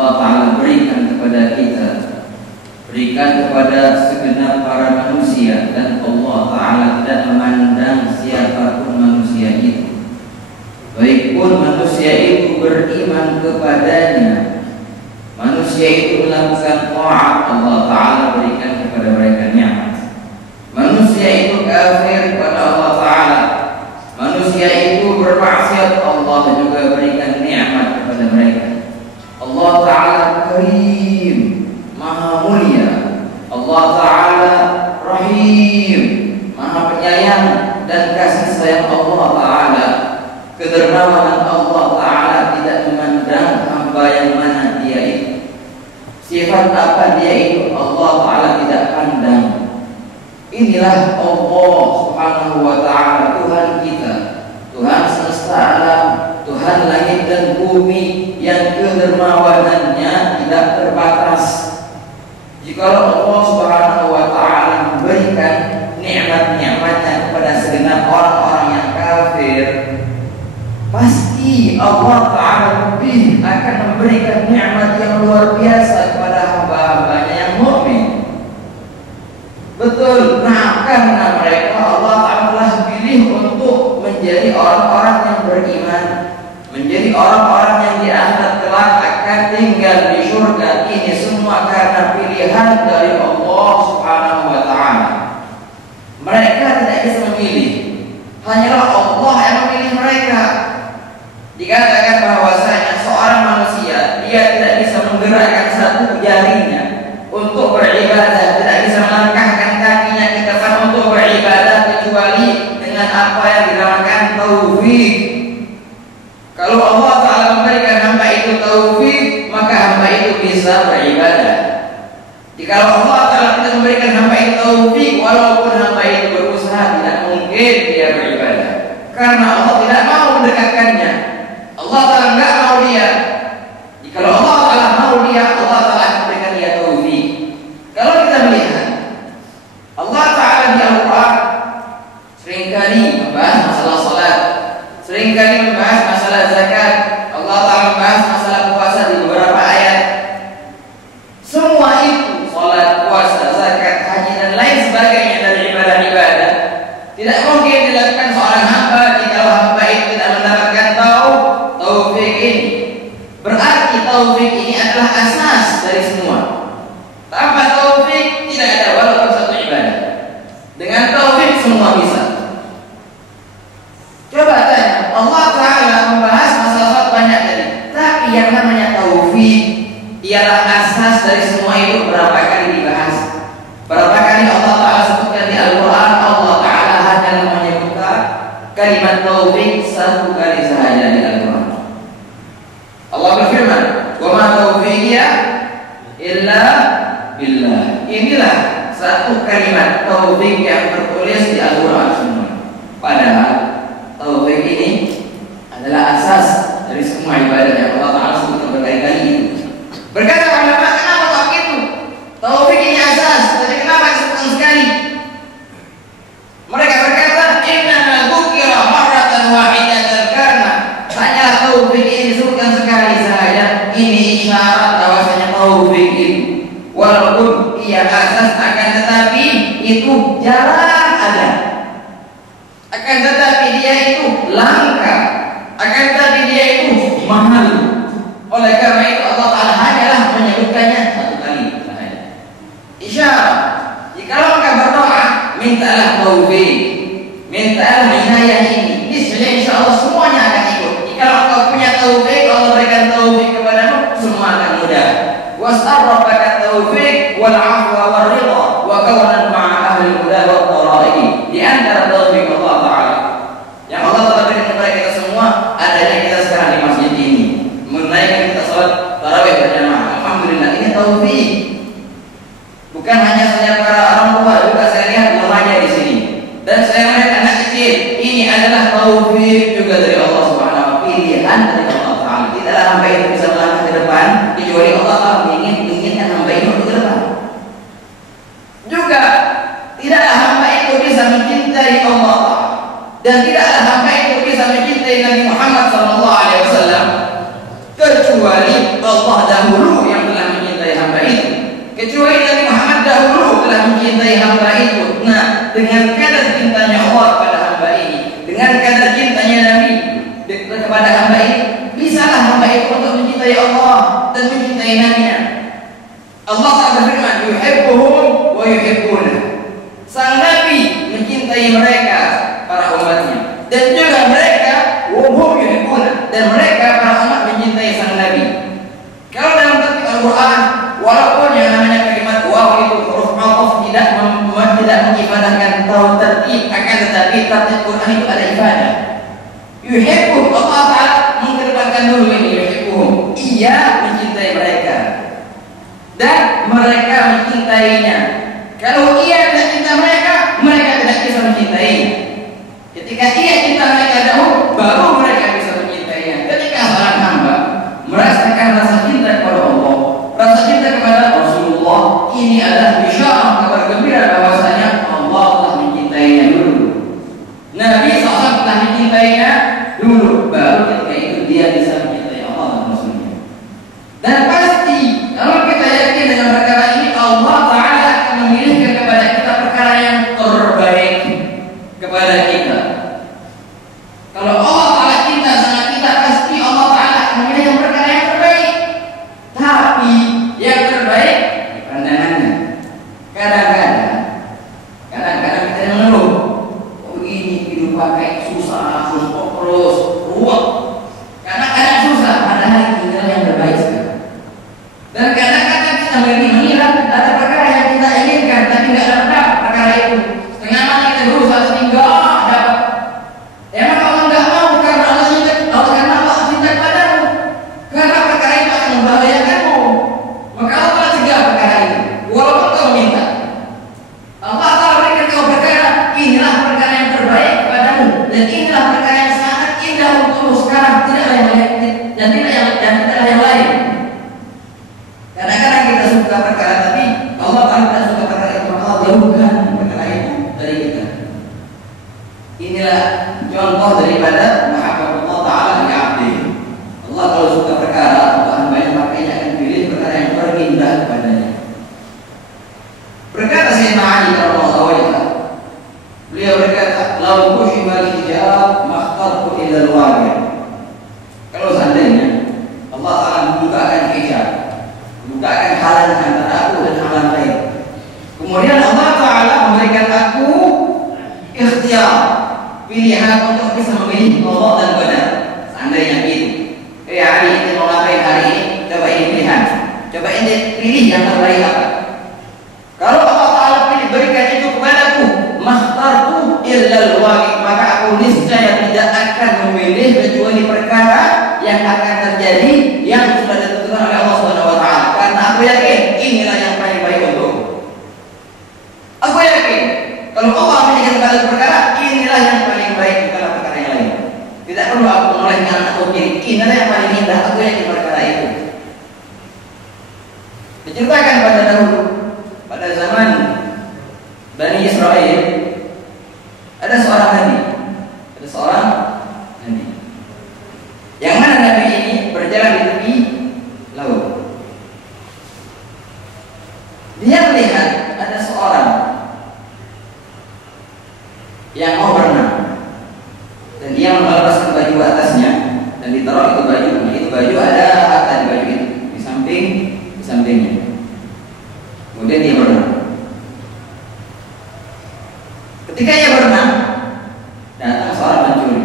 Allah Ta'ala berikan kepada kita, berikan kepada segenap para manusia, dan Allah Ta'ala tidak memandang siapapun manusia itu, baik pun manusia itu beriman kepadanya, manusia itu melakukan taat, Allah Ta'ala berikan kepada mereka nikmat. Manusia itu kafir kepada Allah Ta'ala, manusia itu bermaksiat, Allah juga berikan nikmat kepada mereka. Allah Ta'ala Karim, Maha Mulia. Allah Ta'ala Rahim, Maha Penyayang dan kasih sayang Allah Ta'ala. Kedermawanan Allah Ta'ala tidak memandang hamba yang mana dia itu, sifat apa dia itu, Allah Ta'ala tidak pandang. Inilah Allah Subhanahu wa Ta'ala, Tuhan kita, Tuhan semesta alam, Tuhan langit dan bumi yang kedermawanannya tidak terbatas. Jika Allah Subhanahu wa Ta'ala memberikan nikmat-nikmatnya kepada segenap orang-orang yang kafir, pasti Allah Ta'ala lebih akan memberikan nikmat yang luar biasa kepada hamba-hambanya yang mukmin. Betul, nah karena mereka Allah Ta'ala pilih untuk menjadi orang-orang yang beriman, menjadi orang-orang yang di akhirat kelak akan tinggal di surga. Ini semua karena pilihan dari Allah Subhanahu wa Ta'ala. Mereka tidak bisa memilih, hanyalah Allah yang memilih mereka. Dikatakan bahwasanya seorang manusia dia tidak bisa menggerakkan satu jarinya untuk beribadah, tidak bisa melangkahkan kakinya ke depan untuk beribadah kecuali dengan apa yang dinamakan taufik. Kalau Allah Ta'ala memberikan hamba itu taufik, maka hamba itu bisa beribadah. Jika Allah Ta'ala tidak memberikan hamba itu taufik, walaupun hamba itu berusaha, tidak mungkin dia beribadah, karena Allah tidak mau mendekatkannya. Allah Ta'ala enggak mau dia. Jika Allah Ta'ala mau dia, Allah Ta'ala akan berikan dia taufik. Kalau kita melihat Allah Ta'ala di Al-Quran seringkali membahas masalah salat, seringkali membahas masalah zakat, Allah Ta'ala membahas masalah puasa di beberapa ayat. Semua itu, salat, puasa, zakat, haji dan lain sebagainya dari ibadah-ibadah, tidak mungkin dilakukan seorang hamba jika hamba itu tidak mendapatkan taufik ini. Berarti taufik ini adalah asas dari semua. Tanpa taufik tidak ada walaupun satu ibadah. Dengan taufik semua bisa. Coba tanya, Allah Ta'ala membahas masalah banyak tadi, tapi yang namanya taufik ialah asas dari semua itu. Berapa kali dibahas? Berapa kali Allah Ta'ala sebutkan di Al-Quran? Allah Ta'ala hanya menyebutkan kalimat taufik satu kali sahaja di Al-Quran. Allah berfirman, "Wa ma taufiqiyya illa billah." Inilah satu kalimat taufik yang tertulis di Al-Quran semua. Padahal taufik ini adalah asas dari semua ibadah yang Allah Ta'ala sebutkan berkali-kali itu. Berkata ulama, kenapa kok gitu? Taufik ini asas, tapi kenapa disebutkan sekali? Mereka berkata, "Innama dzukira marratan wahidatan," karena hanya taufik ini disebutkan sekali saja. Ini isyarat bahwasanya taufik itu walaupun ia asas, akan tetapi itu jarang ada. Akan tetapi dia itu langka, akan tetapi dia itu mahal. Oleh karena itu Allah Ta'ala hanyalah menyebutkannya satu kali saja. Isyarat. Jikalau engkau berdoa, mintalah taufik, mintalah hidayah ini, niscaya insya Allah semuanya akan ikut. Jikalau engkau punya taufik, Allah berikan taufik kepadamu, semua akan mudah. Was'al rabbaka taufik wal afwa wal ridha wa kawanan ma'a ahli huda wa dhara'i. Di antara taufik Allah Ta'ala yang Allah Ta'ala berikan kepada kita semua, adanya kita sekarang di masjid ini, menaikkan kita salat tarawih berjamaah. Alhamdulillah, ini taufik. Bukan hanya saja para orang tua, juga saya lihat remaja di sini, dan saya melihat anak kecil. Ini adalah taufik juga dari Allah Subhanahu wa Ta'ala, pilihan dari Allah Ta'ala. Tidaklah hamba itu bisa melangkah ke depan kecuali Allah Ta'ala menginginkan hamba itu ke depan. Juga tidaklah hamba itu bisa mencintai Allah dan tidaklah hamba itu bisa mencintai Nabi Muhammad SAW kecuali Allah dahulu kecuali Nabi Muhammad dahulu telah mencintai hamba itu. Nah, dengan kadar cintanya Allah kepada hamba ini, dengan kadar cintanya Nabi kepada hamba ini, bisalah hamba itu untuk mencintai Allah dan mencintai Nabi-Nya. Allah Ta'ala berfirman, yuhibbuhum wa yuhibbuna. Sang Nabi mencintai mereka, para umatnya, dan juga mereka wahum yuhibbuna, dan mereka para umat mencintai sang Nabi. Kalau dalam tertib Al-Quran, walaupun yang namanya kalimat waw itu huruf ataf tidak mengibadahkan tahu tertib, akan tetapi tertib Quran itu ada ibadah. Yuhibbuhum, Allah Ta'ala mengedepankan dulu ini yuhibbuhum, ia mencintai mereka dan mereka mencintainya. Kalau ia tidak cinta mereka, mereka tidak bisa mencintainya. Ketika ia cinta mereka dahulu, baru mereka bisa mencintainya. Ketika seorang hamba merasakan rasa cinta kepada Allah, rasa cinta kepada Rasulullah, ini adalah bisyarah, kabar gembira bahwasanya Allah telah mencintainya dulu. Nabi SAW telah mencintainya dulu, baru ketika itu dia bisa mencintai Allah dan Rasulnya. Dan pasti kalau kita yakin dengan perkara ini, Allah Ta'ala akan memilihkan kepada kita perkara yang terbaik kepada kita. Kalau Allah Ta'ala cinta sama kita, pasti Allah Ta'ala akan memilihkan perkara yang terbaik. Tapi yang terbaik di pandangannya. Kadang-kadang kita yang mengeluh, oh ini hidup pakai susah terus ruwet. Kadang-kadang susah, padahal inilah yang terbaik sekarang. Dan kadang-kadang kita mengira ada perkara yang kita inginkan, tapi nggak dapat perkara itu. Setengah mati kita berusaha sehingga dapat. Emang Allah nggak mau karena Allah cinta kepadamu, karena perkara itu akan membahayakanmu. Maka Allah telah cegah perkara itu. Walaupun kau minta, Allah telah berikan kau perkara. Inilah perkara yang terbaik kepadamu, dan inilah perkara yang sangat indah untukmu sekarang. Tidaklah yang lain, dan tidaklah yang lain. Kadang-kadang kita suka perkara, tapi Allah tidak suka perkara itu. Allah jauhkan perkara itu dari kita. Inilah contoh daripada mahabbatullah Ta'ala li 'abdihi. Allah kalau suka perkara, hambanya makanya akan pilih perkara yang terindah kepadanya. Berkata Sayyidina Ali radhiyallahu anhu, beliau berkata, "Lau kushimal hijab makhtartu ila al-waqi'." Kalau seandainya Allah Ta'ala membukakan hijab, bukakan halangan antara aku dan halangan lain, kemudian Allah Ta'ala memberikan aku ikhtiar, pilihan untuk bisa memilih Allah dan benar. Seandainya gitu, hari ini mau ngapain hari ini? Coba ini pilihan, coba ini pilih yang terbaik apa. Kalau Allah Ta'ala berikan itu kepadaku, makhtartu illal waqi', maka aku niscaya tidak akan memilih kecuali perkara yang akan terjadi yang sudah ditentukan oleh Allah Subhanahu wa Ta'ala. Karena aku yakin inilah yang paling baik untukku. Aku yakin kalau Allah memberikan kepada perkara, inilah yang paling baik bukan perkara yang lain. Tidak perlu aku menoleh kanan atau kiri. Inilah yang paling indah. Aku yakin perkara itu. Diceritakan pada dahulu, pada zaman Bani Israel, ada seorang nabi, yang mana nabi ini berjalan di tepi laut. Dia melihat ada seorang yang mau berenang, dan dia melepaskan baju atasnya dan ditaruh itu baju. Nah, itu baju ada harta di baju itu, di sampingnya. Kemudian dia berenang. Ketika ia berenang, datang seorang pencuri.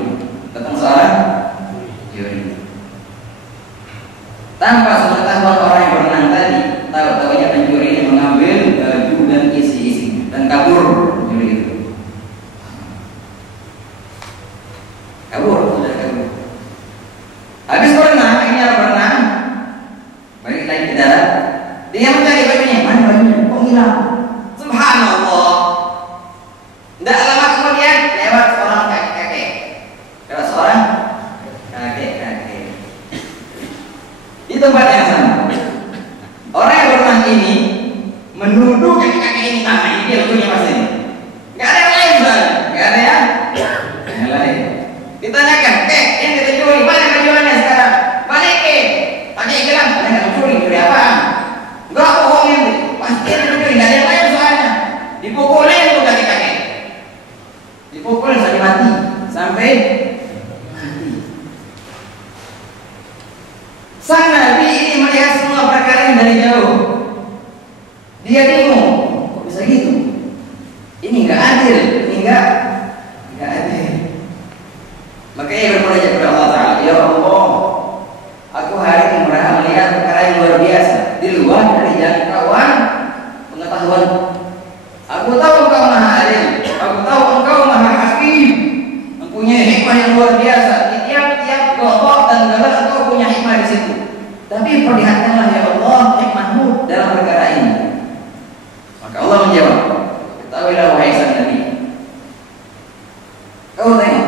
Tanpa sepengetahuan orang yang berenang tadi, tahu-tahunya pencuri ini mengambil baju dan isi-isinya dan kabur. Pencuri itu kabur. Habis berenang, akhirnya berenang, balik lagi ke darat. Dia mencari bajunya, mana bajunya? Kok hilang? Subhanallah. Tidak lama kemudian lewat seorang kakek. Di tempat yang sama, orang yang berenang ini menuduh kakek-kakek ini sama. Ini dia betulnya mas ini. Gak ada yang lain, gak ada yang lain. Ditanyakan, yang kita curi, mana bajuannya sekarang? Balik, kakek bilang, ada yang curi apa? Enggak, bohongin. Pas luar biasa, di luar dari jangkauan pengetahuan. Aku tahu engkau maha adil, aku tahu engkau maha hakim, mempunyai hikmah yang luar biasa. Di tiap-tiap kelompok dan negara engkau punya hikmah di situ. Tapi perlihatkanlah ya Allah hikmahmu dalam perkara ini. Maka Allah menjawab, ketahuilah wahai sang Nabi, kau tengok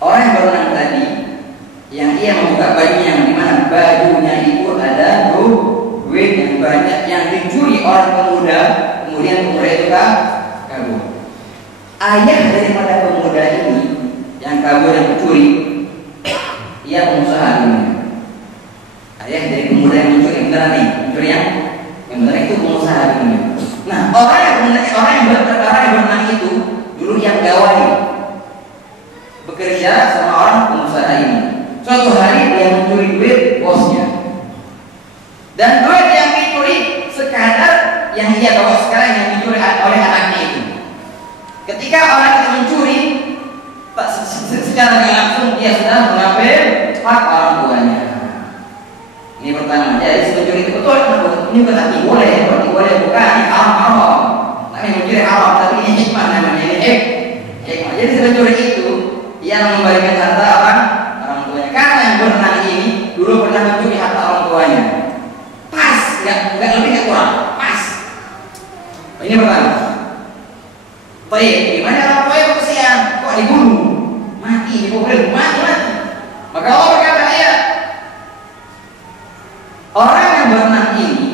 orang yang berenang tadi, yang ia membuka bajunya, yang dimana bajunya itu ada duit yang banyak yang dicuri orang pemuda, kemudian pemuda itu kabur. Ayah daripada pemuda ini yang kabur, yang mencuri, ia pengusaha dunia. Ayah dari pemuda yang mencuri, beneran nih, mencuri yang beneran itu pengusaha dunia. Nah, orang yang berenang itu dulu yang gawai, bekerja sama orang pengusaha ini. Suatu hari dia mencuri duit bosnya, dan duit yang dicuri sekadar yang dia bawa sekarang yang dicuri oleh anaknya itu. Ketika orang itu mencuri, secara langsung dia sudah mengambil hak orang tuanya. Ini pertama. Jadi mencuri itu betul, ini berarti boleh, bukan ini haram. Tapi mencuri haram, tapi ini hikmah namanya, ini hikmah. Jadi mencuri itu yang memberikan harta orang tuanya. Karena yang berenang ini dulu pernah mencuri harta orang tuanya. Pas, nggak lebih nggak kurang, pas. Ini pertama. Baik, gimana orang tuanya kesian? Kok dibunuh? Mati, dipukul, mati. Maka Allah berkata, ya, orang yang berenang ini,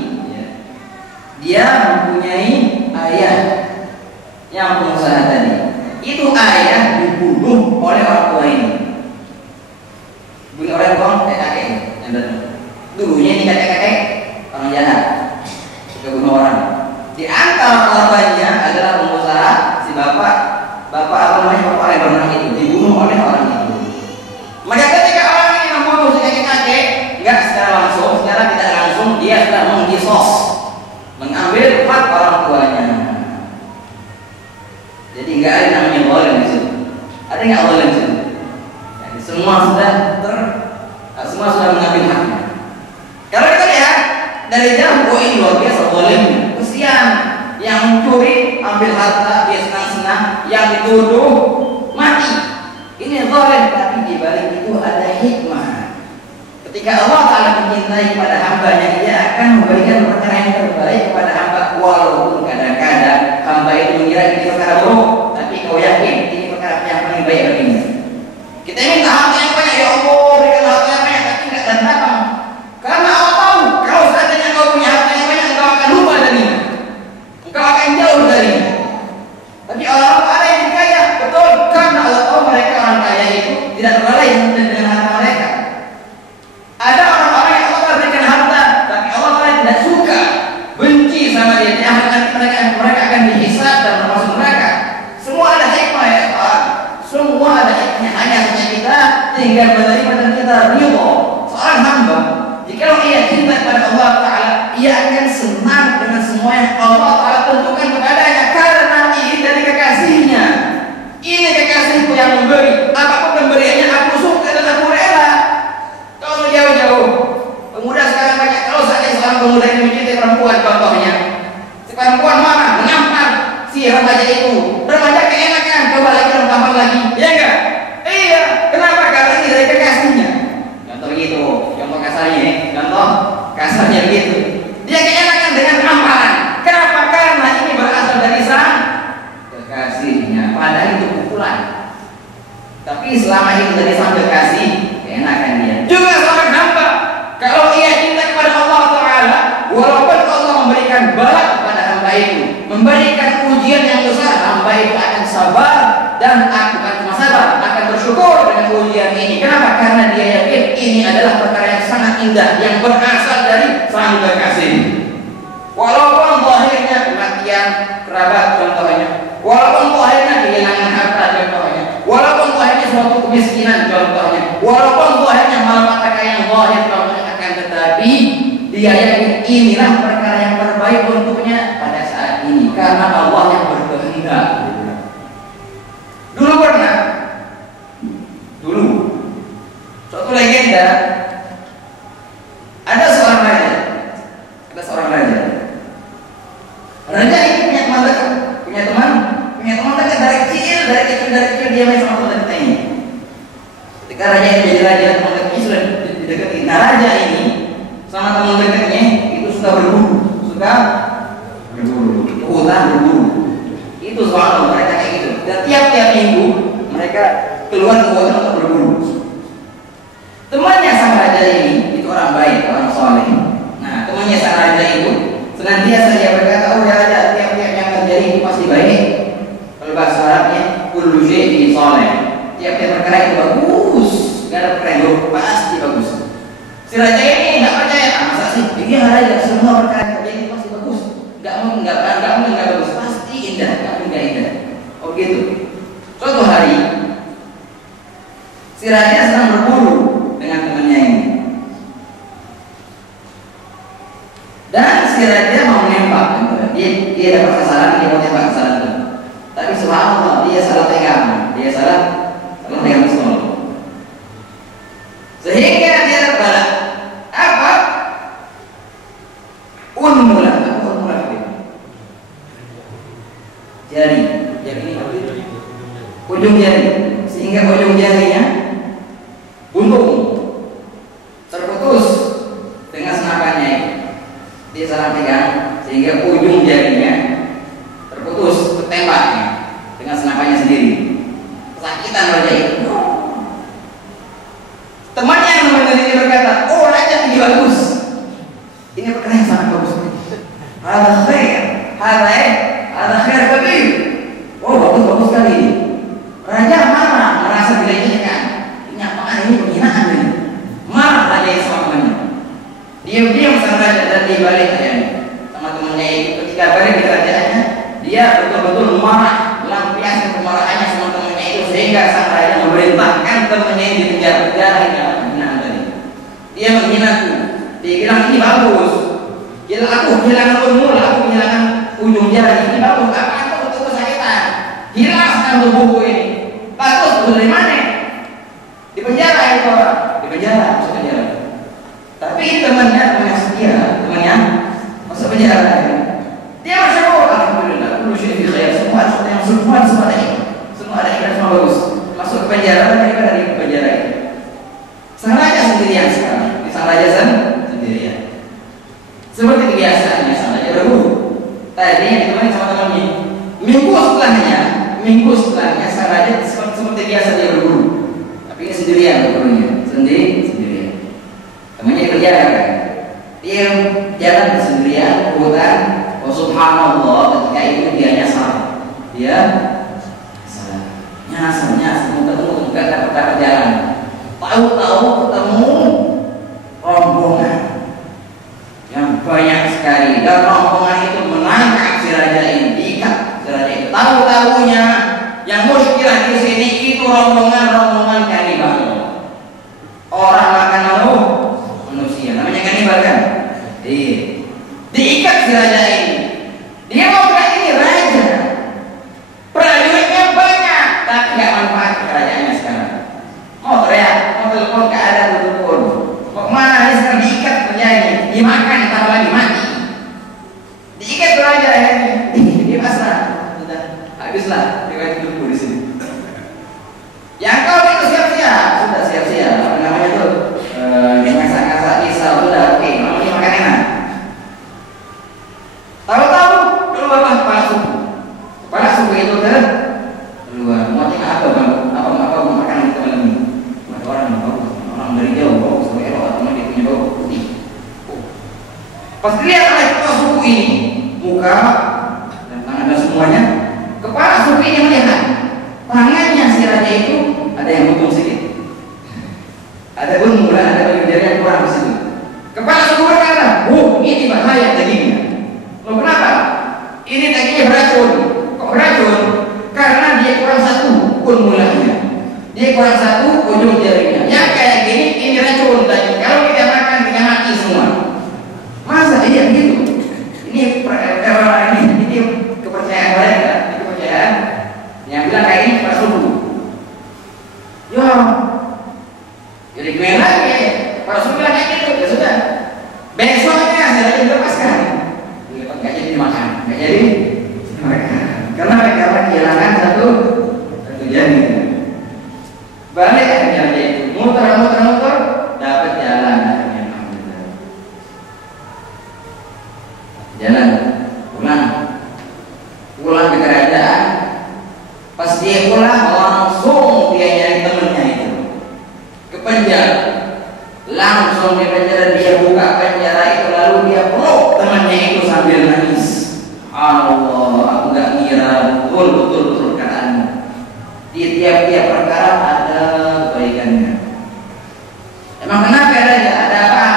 dia mempunyai ayah yang pengusaha tadi. Itu ayah dibunuh oleh orang tua ini. Bunuh oleh kakek yang datang. Dulunya ini kakek orang jahat, suka bunuh orang. Di antara korbannya adalah pengusaha si bapak yang berenang itu dibunuh oleh orang itu. Maka ketika orang ini membunuh si kakek, enggak secara tidak langsung dia sudah mengkisos, mengambil hak orang tuanya. Jadi enggak ada namanya zalim di situ. Ada enggak zalim di situ? Jadi semua sudah mengambil haknya. Kalau kita lihat dari jauh, ini luar biasa zalimnya. Kesian yang mencuri ambil harta dia senang-senang, yang dituduh mati. Ini zalim, tapi di balik itu ada hikmah. Ketika Allah Ta'ala mencintai pada hambanya, Dia akan memberikan perkara yang terbaik kepada hamba. Walaupun kadang-kadang hamba itu mengira ini perkara buruk, tapi kau yakin ini perkara yang paling baik baginya. Kita minta harta yang banyak, ya Allah berikan harta yang banyak, tapi tidak datang. Karena Allah tahu kalau seandainya kau punya harta yang banyak, engkau akan lupa darinya, engkau akan jauh darinya. Tapi orang ada yang kaya, betul, karena Allah tahu mereka orang kaya itu tidak terlalai dengan harta mereka. Ada orang-orang yang Allah berikan harta, tapi Allah tidak suka, benci sama dia. Di akhirat mereka akan dihisab dan termasuk neraka. Semua ada hikmah ya Pak. Semua ada hikmahnya. Hanya kita tinggal menerima dan kita ridho. Seorang hamba, jika ia cinta kepada Allah Taala, ia akan senang dengan semua yang Allah Taala tentukan kepadanya, karena ini dari kekasihnya. Ini kekasihku yang memberi. Apapun pemberiannya aku suka dan aku rela. Kalau jauh-jauh, pemuda sekarang banyak. Kalau seandainya seorang pemuda yang mencintai perempuan, contohnya, si perempuan mana menampar si remaja itu, remaja keenakan, coba lagi tampar lagi, ya enggak? Iya, kenapa? Karena ini dari kekasihnya. Contoh gitu, contoh kasarnya begitu. Dia keenakan dengan tamparan. Kenapa? Karena ini berasal dari sang kekasihnya. Padahal itu pukulan. Tapi selama itu dari sang kekasih, keenakan dia. Juga seorang hamba, kalau ia cinta kepada Allah Ta'ala, walaupun Allah memberikan bala kepada hamba itu, memberikan ujian yang besar, hamba itu akan sabar dan bukan cuma sabar, akan bersyukur dengan ujian ini. Kenapa? Karena dia yakin ini adalah perkara yang sangat indah yang berasal dari sang kekasih. Walaupun zahirnya kematian kerabat contohnya, walaupun zahirnya kehilangan harta contohnya, walaupun zahirnya suatu kemiskinan contohnya, walaupun zahirnya malapetaka yang zahir contohnya, akan tetapi dia yakin inilah perkara yang terbaik untuknya pada saat ini karena Allah yang berkehendak. Dulu suatu legenda, ada seorang kenyang itu suka berburu, ke hutan berburu. Itu soal mereka kayak gitu. Dan tiap-tiap minggu mereka keluar ke hutan untuk berburu. Temannya sang raja ini itu orang baik, orang soleh. Nah, temannya sang raja itu senantiasa dia berkata, oh ya raja, tiap-tiap yang terjadi itu pasti baik. Kalau bahasa Arabnya, kullu syai'in soleh. Tiap-tiap perkara itu bagus, segala perkara itu pasti bagus. Si raja ini nggak percaya, masa sih? Dia raja, semua perkara yang terjadi pasti bagus. Nggak bagus, pasti indah, nggak indah. Oh gitu. Suatu hari, si raja sedang berburu dengan temannya ini. Dan si raja mau menembak, dia dapat sasaran, dia mau tembak sasaran itu. Tapi subhanallah, dia salah pegang pistol. Sehingga dia terbalas. Apa? Unmulah. Jari ini ujung jari, sehingga ujung jarinya buntung, terputus dengan senapannya. Dia salah pegang sehingga ujung jarinya terputus, ketembaknya dengan senapannya sendiri. Kesakitan raja itu. Temannya yang mendengar ini berkata, oh raja ini bagus, ini perkara yang sangat bagus. Ada khair kabir. Oh bagus sekali ini. Raja marah, merasa dilecehkan. Ini apaan ini, penghinaan ini. Marah raja yang sama temannya. Diam-diam sang raja dan dibalik sama temannya itu. Ketika balik di kerajaannya, dia betul-betul marah, melampiaskan kemarahannya sama temannya itu, sehingga sang raja memerintahkan temannya yang dipenjara ini penghinaan tadi. Dia menghinaku. Dia bilang ini bagus. Aku kehilangan umur, aku kehilangan ujung jari. Ini bagus, apa untuk kesakitan? Hilang sekarang tubuhku ini. Bagus, dari mana? Di penjara itu orang. Di penjara, masuk penjara. Tapi temannya setia, masuk penjara. Dia bersyukur, alhamdulillah, kullu syai'in khair. Semua ada ikhlas, semua bagus. Masuk ke penjara, daripada di penjara itu. Sang raja sendirian sekarang. Sang raja sendirian. Seperti kebiasaannya sang raja berburu. Tadi yang ditemani sama temannya. Minggu setelahnya sang raja seperti biasa dia berburu. Tapi ini sendirian berburunya, sendirian. Temannya kerja kan? Dia jalan sendirian ke hutan. Oh subhanallah, ketika itu dia nyasar. Ketemu nggak dapat jalan. Tahu-tahu ketemu rombongan yang banyak sekali, dan rombongan itu menangkap si raja ini, diikat si raja itu. Tahu-tahunya yang muskilah di sini itu rombongan kanibal, orang makan manusia, namanya kanibal kan? Diikat si raja ini. Dia mau bilang ini raja, prajuritnya banyak, tapi nggak manfaat kerajaannya sekarang. Mau teriak, mau telepon, nggak ada telepon. Kok mana sekarang diikat penjadi, dimakan, tambah lagi mati. Diikat raja ini, dia pasrah. Sudah habislah riwayat hidupku di sini. Yang kau itu siap-siap, sudah siap-siap. Apa namanya tuh? Ngasak-ngasak kisah, sudah oke. Namanya makan enak. Tahu-tahu keluarlah kepala suku. Kepala suku itu keluar. Mau tengah apa makanan kita malam ini? Ada orang dari jauh bawa sampai Eropa, teman dia punya bau putih. Pas dilihat oleh kepala suku ini, muka dan tangan dan semuanya, kepala suku ini melihat tangannya si raja itu ada yang buntung sedikit. Ada pun mulai ada baju jari yang kurang di situ. Kepala suku berkata, ini bahaya dagingnya. Loh kenapa? Ini dagingnya beracun. Kok beracun? Karena dia kurang satu pun mulanya. Dia kurang satu ujung jarinya. Yang kayak gini, ini racun daging. Kalau kita makan, kita mati semua. Masa iya begitu? Ini kepercayaan mereka. Ini kepercayaan yang bilang kayak ini pada suku. Ya, jadi gue lagi. Pada suku bilang kayak gitu, ya sudah. Besoknya saya lagi lepaskan. Nggak jadi dimakan, nggak jadi dimakan. Karena kehilangan satu jari. Balik akhirnya dia itu muter dapat jalan akhirnya. jalan, pulang ke kerajaan. Pas dia pulang langsung dia nyari temennya itu ke penjara. Langsung di penjara dia buka penjara itu, lalu dia peluk temannya itu sambil nangis. Allah, aku gak ngira betul kataanmu. Di tiap-tiap perkara ada kebaikannya. Emang kenapa ada apa?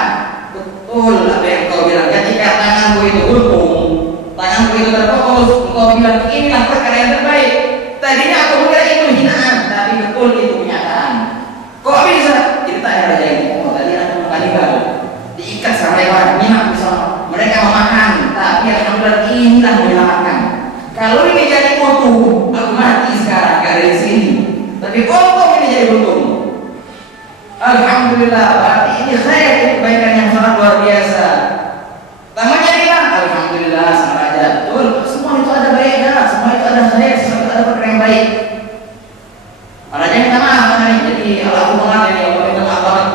Betul apa yang kau bilang. Ketika tanganmu itu buntung, tanganmu itu terputus, kau bilang inilah perkara yang terbaik. Tadinya aku mengira itu hinaan, tapi betul itu kenyataan. Kok bisa? Cerita yang raja ini. Oh, tadi aku kanibal, diikat sampai banyak misalnya. Mereka memakan, tapi alhamdulillah inilah menyelamatkan. Kalau ini jadi utuh, aku mati sekarang gak ada di sini. Tapi untung ini jadi utuh. Alhamdulillah, berarti ini khair, kebaikan yang sangat luar biasa. Namanya bilang, alhamdulillah sang raja. Betul, semua itu ada baiknya, semua itu ada khair, semua itu ada perkara yang baik. Raja minta maaf kan? Jadi aku mengalah ini, aku minta maaf banget.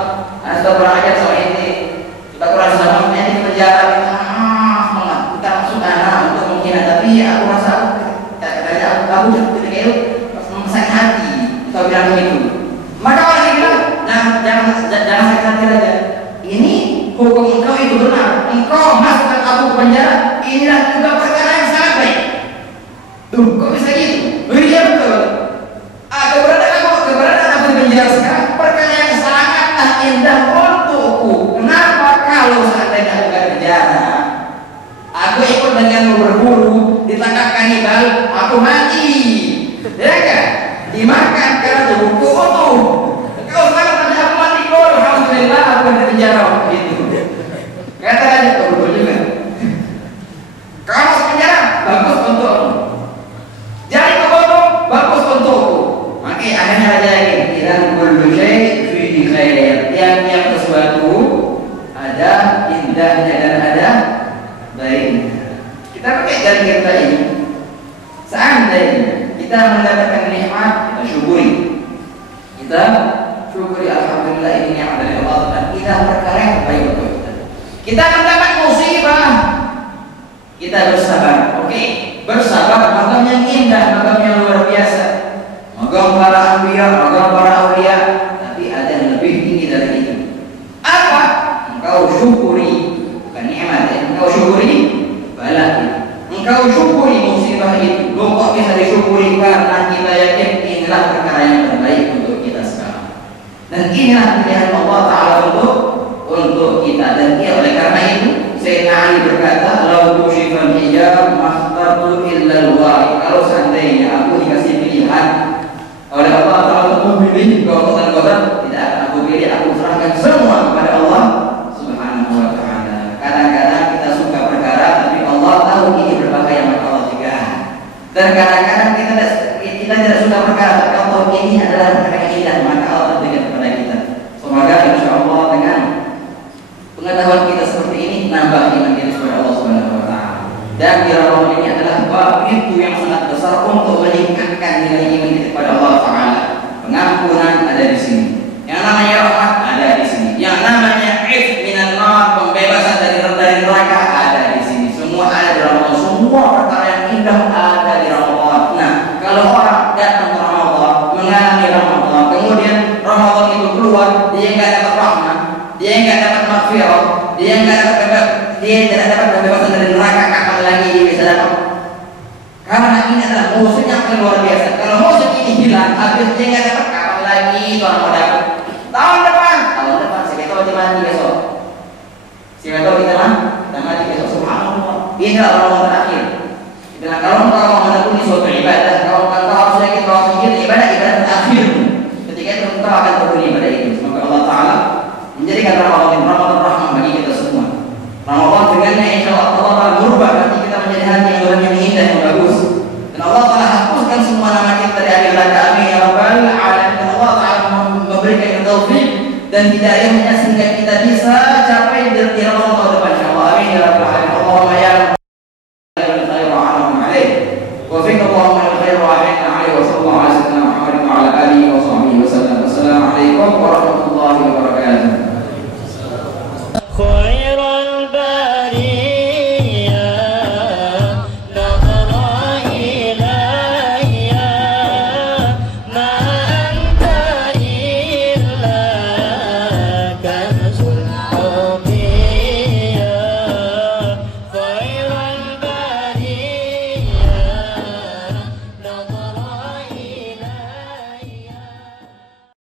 Nah, sudah kurang ajar soal ini. Kita kurang sama di penjara, minta maaf banget. Kita maksud anak untuk menghina, tapi aku rasa aku ketika itu sakit hati. Kita bilang begitu. Maka orang bilang, jangan sakit hati aja. Ini hukum engkau itu benar. Engkau masukkan aku ke penjara, inilah juga perkara yang sangat baik. Tuh, kok bisa gitu? Iya betul. Keberadaan aku di penjara sekarang perkara yang sangatlah indah untukku. Kenapa? Kalau seandainya aku gak penjara, aku ikut denganmu berburu, ditangkap kanibal, aku mati. Ya kan? Dimakan karena tubuhku utuh. Kau sekarang tanya aku mati kok, alhamdulillah aku di penjara gitu. Kata aja betul juga. Kalau masuk penjara bagus untukmu. Jadi kebotong bagus untukku. Makanya akhirnya raja lagi bilang kullu syai' fihi khair. Tiap-tiap sesuatu ada indahnya dan ada baiknya. Kita pakai dari kita ini. Seandainya kita mendapatkan nikmat, kita syukuri. Kita syukuri, alhamdulillah ini nikmat dari Allah dan kita perkara yang baik untuk kita. Kita mendapat musibah, kita bersabar. Oke, bersabar magam yang indah, magam yang luar biasa. Magam para anbiya, magam para aulia, tapi ada yang lebih tinggi dari itu. Apa? Engkau syukuri, bukan nikmat, engkau syukuri bala. Engkau syukuri musibah itu. Kok bisa disyukuri karena kita yakin inilah perkara yang terbaik untuk kita sekarang. Dan inilah pilihan Allah Ta'ala untuk kita. Dan oleh karena itu Sayyidina Ali berkata, "Lau kushifal hijab makhtartu illa al-wari." Kalau seandainya aku dikasih pilihan oleh Allah Ta'ala untuk memilih keutamaan, tidak akan aku pilih, aku serahkan semua kepada Allah Subhanahu wa Ta'ala. Kadang-kadang kita suka perkara tapi Allah tahu ini berbahaya, maka Allah cegah. Dan kadang-kadang kita tidak suka perkara tapi Allah ini adalah perkara yang indah, maka Allah berikan kepada kita. Semoga insya Allah dengan pengetahuan kita seperti ini nambah iman kita kepada Allah Subhanahu wa Ta'ala. Dan di Ramadan ini adalah pintu yang sangat besar untuk meningkatkan nilai iman kita kepada Allah Ta'ala. Pengampunan ada di sini. Yang namanya rahmat ada di sini. Yang namanya ifk minan nar, pembebasan dari neraka ada di sini. Semua ada di Ramadan. Semua perkara yang indah ada di Ramadan. Nah, kalau orang datang ke Ramadan, mengalami Ramadan, kemudian Ramadan itu keluar, dia nggak dapat rahmat, dia nggak dapat maghfirah, dia tidak dapat pembebasan dari neraka, kapan lagi dia bisa dapat? Karena ini adalah musuh yang luar biasa. Kalau musuh ini hilang, habis dia nggak dapat, kapan lagi orang mau dapat? Tahun depan siapa tahu kita mati besok. Siapa tahu kita mati besok. Subhanallah. Ini adalah Ramadan terakhir. Bila kalau engkau mau menekuni suatu ibadah, kalau engkau harus yakin bahwa ibadah terakhir. Ketika itu engkau akan berhenti ibadah itu. Semoga Allah Ta'ala menjadikan Ramadan rahmat bagi kita semua. Ramadan dengannya insya Allah Ta'ala berubah nanti kita menjadi hati yang indah, yang bagus. Dan Allah Ta'ala hapuskan semua nama kita dari akhir neraka. Amin ya rabbal alamin. Allah Ta'ala memberikan taufik dan hidayahnya